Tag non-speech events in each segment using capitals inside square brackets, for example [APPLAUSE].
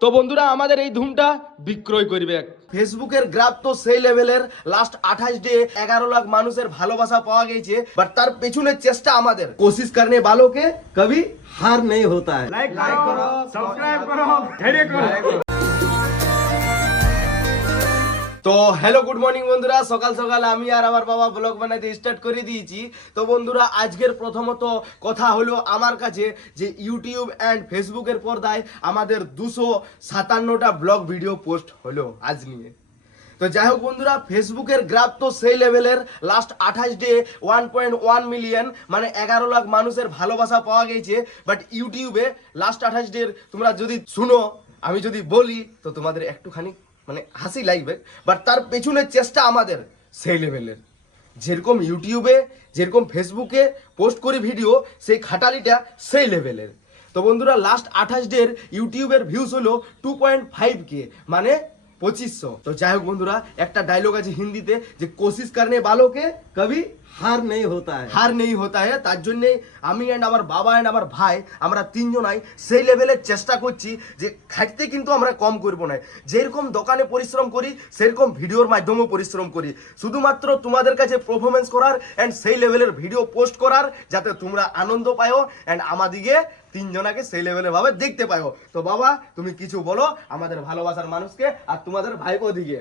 তো বন্ধুরা আমাদের এই ধুমটা বিক্রয় করবে। ফেসবুকের গ্রাফ তো সেই লেভেলের। লাস্ট আঠাশ ডে এগারো লাখ মানুষের ভালোবাসা পাওয়া গেছে বাট তার পেছনের চেষ্টা আমাদের। কোশিস করনে বালোকে কবি হার নেই হতা হ্যাঁ লাইক করো সাবস্ক্রাইব করো তো হ্যালো গুড মর্নিং বন্ধুরা। সকাল সকাল আমি আর আমার বাবা ব্লগ বানাইতে স্টার্ট করে দিয়েছি। তো বন্ধুরা, আজকের প্রথমত কথা হলো আমার কাছে যে ইউটিউব অ্যান্ড ফেসবুকের পর্দায় আমাদের দুশো সাতান্নটা ব্লগ ভিডিও পোস্ট হলো আজ নিয়ে। তো যাই হোক বন্ধুরা ফেসবুকের গ্রাফ তো সেই লেভেলের লাস্ট আঠাশ day one point one million মানে এগারো লাখ মানুষের ভালোবাসা পাওয়া গেছে। বাট ইউটিউবে লাস্ট আঠাশ ডের তোমরা যদি শুনো, আমি যদি বলি, তো তোমাদের একটুখানি মানে হাসি লাগবে বাট তার পেছনের চেষ্টা আমাদের সেই লেভেলের যেরকম ইউটিউবে, যেরকম ফেসবুকে পোস্ট করি ভিডিও সেই খাটালিটা সেই লেভেলের তো বন্ধুরা লাস্ট আঠাশ ডের ইউটিউবের ভিউস হলো টু পয়েন্ট ফাইভ কে মানে পঁচিশশো। তো যাই হোক বন্ধুরা, একটা ডায়লগ আছে হিন্দিতে যে, কোশিস কারণে বালোকে, কবি হার নেই হতা হার নেই হতা হ্যাঁ তার জন্যে আমি অ্যান্ড আমার বাবা অ্যান্ড আমার ভাই, আমরা তিনজনাই সেই লেভেলের চেষ্টা করছি যে খাটতে কিন্তু আমরা কম করব না। যেরকম দোকানে পরিশ্রম করি, সেরকম ভিডিওর মাধ্যমেও পরিশ্রম করি। শুধুমাত্র তোমাদের কাছে পারফরমেন্স করার অ্যান্ড সেই লেভেলের ভিডিও পোস্ট করার, যাতে তোমরা আনন্দ পাও অ্যান্ড আমাদিকে তিনজনাকে সেই লেভেলের ভাবে দেখতে পাও তো বাবা, তুমি কিছু বলো আমাদের ভালোবাসার মানুষকে আর তোমাদের ভাইপো দিকে।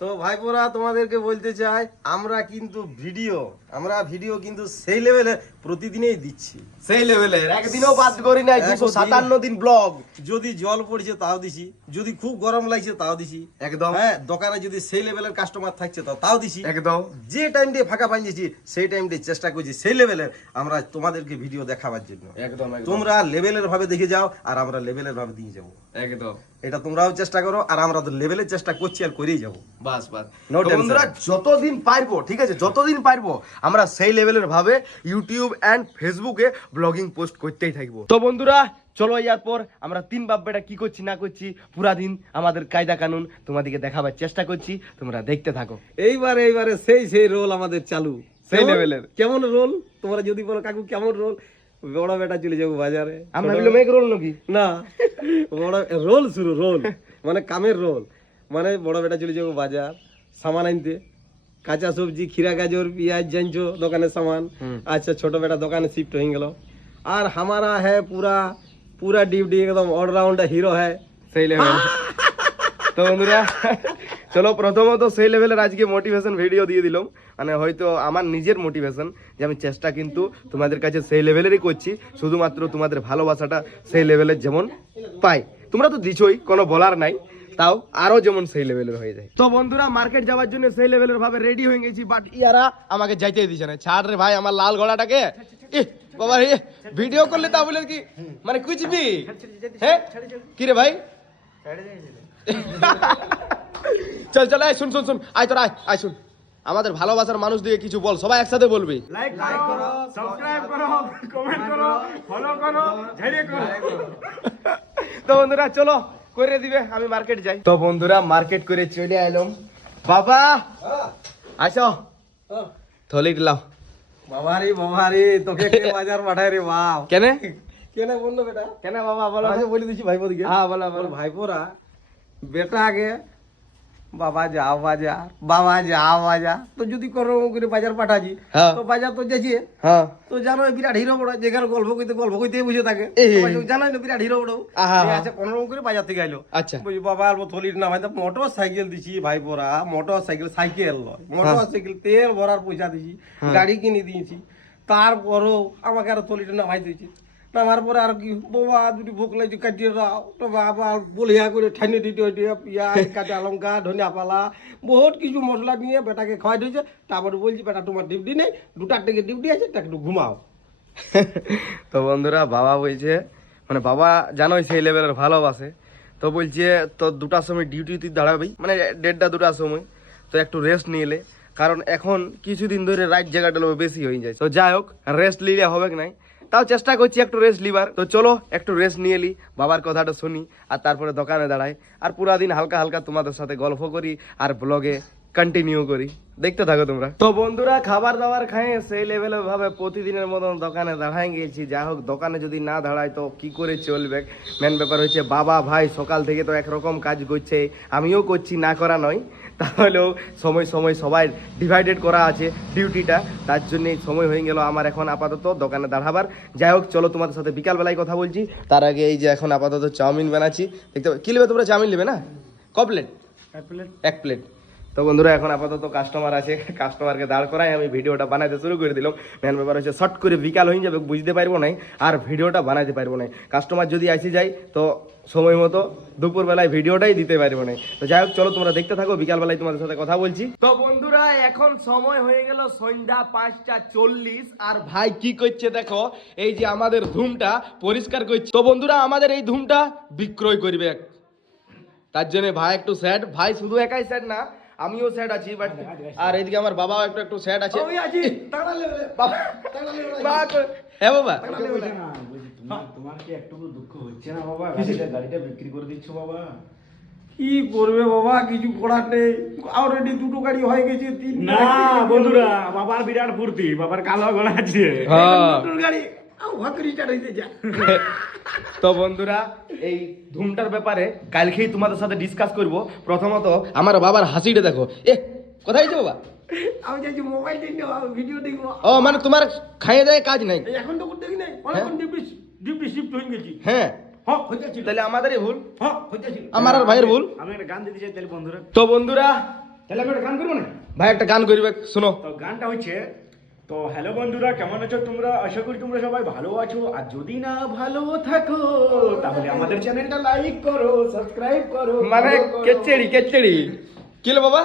তো ভাইপোরা তোমাদেরকে বলতে চাই আমরা কিন্তু ভিডিও আমরা ভিডিও কিন্তু সেই লেভেলে প্রতিদিনই দিচ্ছি। সেই লেভেলের একদিনও বাদ করি নাই দুশো সাতান্ন দিন ব্লগ যদি জল পড়ছে তাও দিছি যদি খুব গরম লাগছে তাও দিছি। একদম। হ্যাঁ দোকানে যদি সেই লেভেলের কাস্টমার থাকছে তো তাও দিছি। একদম। যে টাইম দিয়ে ফাঁকা পাইছি সেই টাইম দিয়ে চেষ্টা করছি সেই লেভেলের আমরা তোমাদেরকে ভিডিও দেখাবার জন্য। একদম তোমরা লেভেলের ভাবে দেখে যাও আর আমরা লেভেলের ভাবে দিয়ে যাব। একদম। এটা তোমরাও চেষ্টা করো আর আমরা তো লেভেলের চেষ্টা করছি আর করেই যাব। বাস বাস। বন্ধুরা যতদিন পারব ঠিক আছে যতদিন পারব আমরা সেই লেভেলের ভাবে ইউটিউব অ্যান্ড ফেসবুকে ব্লগিং পোস্ট করতেই থাকব। তো বন্ধুরা চলো ইয়ার পর আমরা তিন বাপ্পাটা কি করছি না করছি পুরা দিন আমাদের কায়দা কানুন তোমাদেরকে দেখাবার চেষ্টা করছি তোমরা দেখতে থাকো। এইবার এইবারে সেই সেই রোল আমাদের চালু। সেই লেভেলের কেমন রোল তোমরা যদি বলো কাকু কেমন রোল বড় বেটা চলে যাব বাজারে। আমরা রোল নাকি? না বড় রোল শুরু রোল মানে কামের রোল মানে বড় বেটা চলে যাব বাজার সামান আনতে। কাঁচা সবজি খিরা গাজর পিঁয়াজ জানছো দোকানে সামান। আচ্ছা ছোট বেটা দোকানে শিফট হয়ে গেল। আর হামারা হ্যাঁ পুরা পুরা ডিউটি একদম অলরাউন্ডার হিরো হ্যাঁ। সেই লেভেল তো বন্ধুরা চলো প্রথমত সেই লেভেলের আজকে মোটিভেশন ভিডিও দিয়ে দিলাম। মানে হয়তো আমার নিজের মোটিভেশন যে আমি চেষ্টা কিন্তু তোমাদের কাছে সেই লেভেলেরই করছি শুধুমাত্র তোমাদের ভালোবাসাটা সেই লেভেলের যেমন পাই। তোমরা তো দিছই কোনো বলার নাই। তাও আরও যেমন সেই লেভেলের হয়ে যায়। তো বন্ধুরা মার্কেট যাওয়ার জন্য সেই লেভেলের ভাবে রেডি হয়ে গেছি বাট ইয়ারা আমাকে যাইতে দিচ্ছে না। ছাড় রে ভাই আমার লাল ঘোড়াটাকে ইহ, বাবা রে ভিডিও করলে তা বলে কি? মানে কুচবি? হ্যাঁ? কি রে ভাই? চল চল আয় শুন শুন শুন আয় তোর আয় আয় শুন। আমাদের ভালোবাসার মানুষ দিয়ে কিছু বল সবাই একসাথে বলবি। তো বন্ধুরা চলো করে দিবে আমি মার্কেট যাই। তো বন্ধুরা মার্কেট করে চলে এলাম। বাবা! আসো থলি লাও। বাবারি বাবারি তোকে কে বাজার পাঠায় রে বাপ? কেন? কেন বলল বেটা? কেন বাবা বলো আচ্ছা বলে দিছি ভাইপো দিকে। হ্যাঁ বলো বল। বলো ভাইপোরা বেটা আগে বাবা যাও বাজার বাবা যাও বাজার তো যদি কোনো করে বাজার পাঠাছি হ্যাঁ। তো বাজার তো যাচ্ছে হ্যাঁ। তো জানো বিরাট হিরো বড় যেখানে গল্প করতে গল্প করতে বুঝে থাকে। এ। জানোই না বিরাট হিরো বড়। আচ্ছা কোনো রকম করে বাজার থেকে আইলো। আচ্ছা। বুঝি বাবা আর থলির নাম হয়তো মোটর সাইকেল দিছি ভাই পরা motorcycle cycle motorcycle তেল ভরার পয়সা দিছি গাড়ি কিনে দিয়েছি। তারপরও আমাকে আর থলিটা নামাই দিয়েছি নামার পরে আর কি বাবা দুটি ভোক লাগছে কাটিয়ে দাও। তো বাবা বলিয়া করে ঠাইনে দিতে হইতে পিঁয়াজ [LAUGHS] কাঁচা লঙ্কা ধনিয়া পালা বহুত কিছু মশলা নিয়ে বেটাকে খাওয়াই দিয়েছে। তারপরে বলছি বেটা তোমার ডিউটি নেই দুটার থেকে ডিউটি আছে তা একটু ঘুমাও। [LAUGHS] তো বন্ধুরা বাবা বলছে মানে বাবা জানোই সেই লেভেলের ভালোবাসে। তো বলছে তো দুটার সময় ডিউটি তুই দাঁড়াবি? মানে দেড়টা দুটার সময়। তো একটু রেস্ট নিলে কারণ এখন কিছুদিন ধরে রাইট জায়গাটা বেশি হয়ে যায়। তো যাই হোক রেস্ট নিলে হবে কি নাই? তাও চেষ্টা করছি একটু রেস্ট লিবার তো চলো, একটু রেস্ট নিয়ে এলি বাবার কথাটা শুনি, আর তারপরে দোকানে দাঁড়াই। আর পুরা দিন হালকা হালকা তোমাদের সাথে গল্প করি, আর ব্লগে কন্টিনিউ করি। দেখতে থাকো তোমরা। তো বন্ধুরা খাবার দাবার খাই সেই লেভেলে ভাবে প্রতিদিনের মতন দোকানে দাঁড়াই গেছি। যা হোক দোকানে যদি না দাঁড়ায় তো কি করে চলবে? মেন ব্যাপার হচ্ছে বাবা ভাই সকাল থেকে তো একরকম কাজ করছে। আমিও করছি না করা নয়। তাহলেও সময় সময় সবাই ডিভাইডেড করা আছে ডিউটিটা তার জন্যই সময় হয়ে গেল আমার এখন আপাতত দোকানে দাঁড়াবার। যাই হোক চলো তোমাদের সাথে বিকালবেলায় কথা বলছি। তার আগে এই যে এখন আপাতত চাউমিন বানাচ্ছি। দেখতে পাবে- কি নেবে তোমরা? চাউমিন নেবে না? ক প্লেট এক প্লেট তো বন্ধুরা, এখন আপাতত কাস্টমার আছে কাস্টমারকে দাঁড় করাই আমি ভিডিওটা বানাতে শুরু করে দিলাম। মেন ব্যাপার হচ্ছে শর্ট করে বিকাল হয়ে যাবে, বুঝতে পারব না আর ভিডিওটা বানাতে পারব না কাস্টমার যদি আসি যায়, তো সময় মতো দুপুরবেলায় ভিডিওটাই দিতে পারব না তো যাই হোক, চলো তোমরা দেখতে থাকো, বিকালবেলায় তোমাদের সাথে কথা বলছি। তো বন্ধুরা, এখন সময় হয়ে গেল সন্ধ্যা পাঁচটা চল্লিশ, আর ভাই কি করছে দেখো, এই যে আমাদের ধুমটা পরিষ্কার করছে। তো বন্ধুরা, আমাদের এই ধুমটা বিক্রয় করবে। তার জন্য ভাই একটু স্যাড ভাই শুধু একাই স্যাড না আমিও স্যাড আছি বাট আর এদিকে আমার বাবাও একটু একটু স্যাড আছে। আমি আছি তাড়া লেভেলে বাবা বাবা কই- হ্যাঁ বাবা। তোমার কি একটু দুঃখ হচ্ছে না বাবা? গাড়িটা গাড়িটা বিক্রি করে দিচ্ছ বাবা? কি করবে বাবা? কিছু করার নেই। অলরেডি দুটো গাড়ি হয়ে গেছে তিন না বন্ধুরা বাবার বিরাট ফুর্তি বাবার কালো গলা আছে। হ্যাঁ। গাড়ি। তো বন্ধুরা এই ধুমটার ব্যাপারে কালকেই তোমাদের সাথে ডিসকাস করব। প্রথমত আমার বাবার হাসিটা দেখো। এ কোথায় যাব বাবা? আমি চাইছি মোবাইল দেখব ভিডিও দেখব। ও মানে তোমার খাইয়ে দেয় কাজ নাই? এখন তো করতে নাই। অনেকক্ষণ ডিউটি ডিউটি শিফট হয়ে গেছি। হ্যাঁ। হ্যাঁ তাহলে আমাদেরই ভুল। হ্যাঁ আমার আর ভাইয়ের ভুল। আমি একটা গান দিতে চাই তাহলে বন্ধুরা। তো বন্ধুরা তাহলে আমি একটা গান করব না? ভাই একটা গান করবে শোনো। তো গানটা হচ্ছে তো হ্যালো বন্ধুরা কেমন আছো তোমরা? আশা করি তোমরা সবাই ভালো আছো। আর যদি না ভালো থাকো তাহলে আমাদের চ্যানেলটা লাইক করো সাবস্ক্রাইব করো মানে। কেচেড়ি কেচেড়ি। কি হলো বাবা?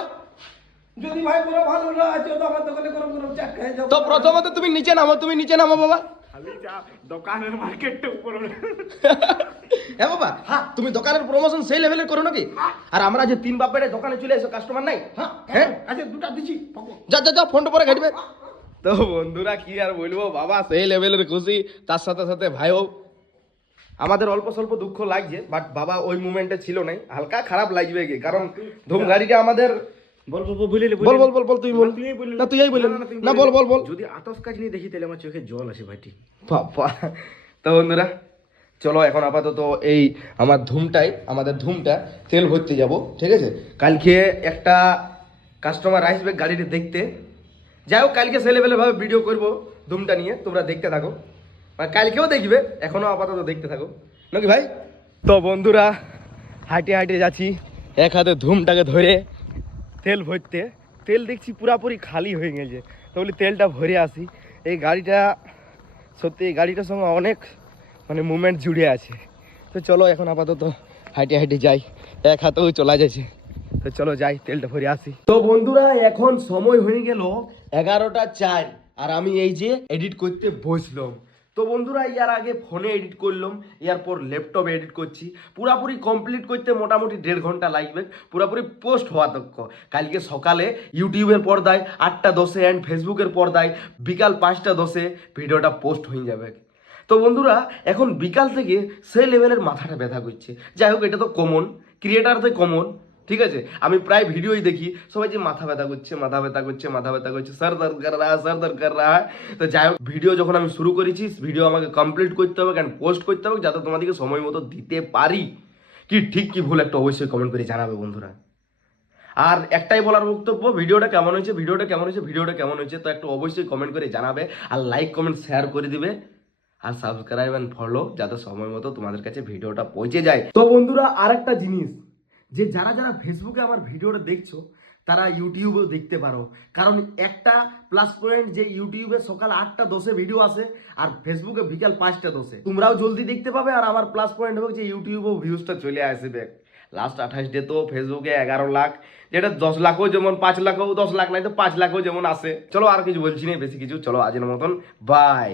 যদি ভাই পুরো ভালো না আছে তো আমার দোকানে গরম গরম চাট খাই যাব তো প্রথমত তুমি নিচে নামো তুমি নিচে নামো বাবা। খালি যা দোকানের মার্কেটটা উপর [LAUGHS] হ্যাঁ বাবা হ্যাঁ তুমি দোকানের প্রমোশন সেই লেভেলের করো নাকি? আর আমরা যে তিন বাপের দোকানে চলে এসো কাস্টমার নাই? হ্যাঁ হ্যাঁ? আচ্ছা দুটা দিছি। যা যা যা ফোনটা পরে ঘাটবে। তো বন্ধুরা কি আর বলব? বাবা সেই লেভেলের খুশি। তার সাথে সাথে ভাইও আমাদের অল্প স্বল্প দুঃখ লাগছে বাট বাবা ওই মুমেন্টে ছিল নাই। হালকা খারাপ লাগবে কি? কারণ ধুম গাড়িটা আমাদের বল বল বল, বল বল বল তুই বল। না তুই না বল বল বল। যদি আতস কাজ নিয়ে দেখি তাহলে আমার চোখে জল আসে ভাইটি। বাবা। তো বন্ধুরা চলো এখন আপাতত এই আমার ধুমটাই আমাদের ধুমটা তেল ভরতে যাব ঠিক আছে? কালকে একটা কাস্টমার আসবে গাড়িটা দেখতে। যাই হোক কালকে ছেলেবেলেভাবে ভিডিও করব ধুমটা নিয়ে, তোমরা দেখতে থাকো। মানে কালকেও দেখবে, এখনও আপাতত দেখতে থাকো। নাকি ভাই? তো বন্ধুরা হাঁটে হাঁটে যাচ্ছি, এক হাতে ধুমটাকে ধরে তেল ভরতে। তেল দেখছি পুরাপুরি খালি হয়ে গেছে। তো বলি তেলটা ভরে আসি। এই গাড়িটা, সত্যি এই গাড়িটার সঙ্গে অনেক মানে মুভমেন্ট জুড়ে আছে। তো চলো এখন আপাতত হাইটে হাঁটে যাই। এক হাতেও চলা যাচ্ছে। তো চলো যাই, তেলটা ভরে আসি। তো বন্ধুরা, এখন সময় হয়ে গেল এগারোটা চার, আর আমি এই যে এডিট করতে বসলাম। তো বন্ধুরা, ইয়ার আগে ফোনে এডিট করলাম পর ল্যাপটপে এডিট করছি। পুরাপুরি কমপ্লিট করতে মোটামুটি দেড় ঘণ্টা লাগবে, পুরাপুরি পোস্ট হওয়া দক্ষ। কালকে সকালে ইউটিউবের পর্দায়, আটটা দশে অ্যান্ড ফেসবুকের পর্দায়, বিকাল পাঁচটা দশে ভিডিওটা পোস্ট হয়ে যাবে। তো বন্ধুরা, এখন বিকাল থেকে সেই লেভেলের মাথাটা ব্যথা করছে। যাই হোক, এটা তো কমন ক্রিয়েটারতে কমন ঠিক আছে? আমি প্রায় ভিডিওই দেখি। সবাই যে মাথা ব্যথা করছে, মাথা ব্যথা করছে, মাথা ব্যথা করছে, স্যার দর্দ রা স্যার দর্দ রা তো যাই হোক, ভিডিও যখন আমি শুরু করেছি, ভিডিও আমাকে কমপ্লিট করতে হবে, কারণ পোস্ট করতে হবে, যাতে তোমাদেরকে সময় মতো দিতে পারি। কি ঠিক, কি ভুল একটা অবশ্যই কমেন্ট করে জানাবে বন্ধুরা। আর একটাই বলার বক্তব্য, ভিডিওটা কেমন হয়েছে, ভিডিওটা কেমন হয়েছে, ভিডিওটা কেমন হয়েছে, তো একটু অবশ্যই কমেন্ট করে জানাবে আর লাইক কমেন্ট শেয়ার করে দিবে। আর সাবস্ক্রাইব অ্যান্ড ফলো যাতে সময় মতো তোমাদের কাছে ভিডিওটা পৌঁছে যায়। তো বন্ধুরা আর একটা জিনিস। যে যারা যারা ফেসবুকে আমার ভিডিওটা দেখছ, তারা ইউটিউবেও দেখতে পারো। কারণ একটা প্লাস পয়েন্ট যে ইউটিউবে সকাল আটটা দশে ভিডিও আসে, আর ফেসবুকে বিকাল পাঁচটা দশে। তোমরাও জলদি দেখতে পাবে, আর আমার প্লাস পয়েন্ট হোক যে ইউটিউবেও ভিউজটা চলে আসবে লাস্ট আঠাশ ডে তো ফেসবুকে এগারো লাখ, যেটা দশ লাখও যেমন, পাঁচ লাখও দশ লাখ নাই তো পাঁচ লাখও যেমন আসে। চলো আর কিছু বলছি না, বেশি কিছু। চলো আজের মতন বাই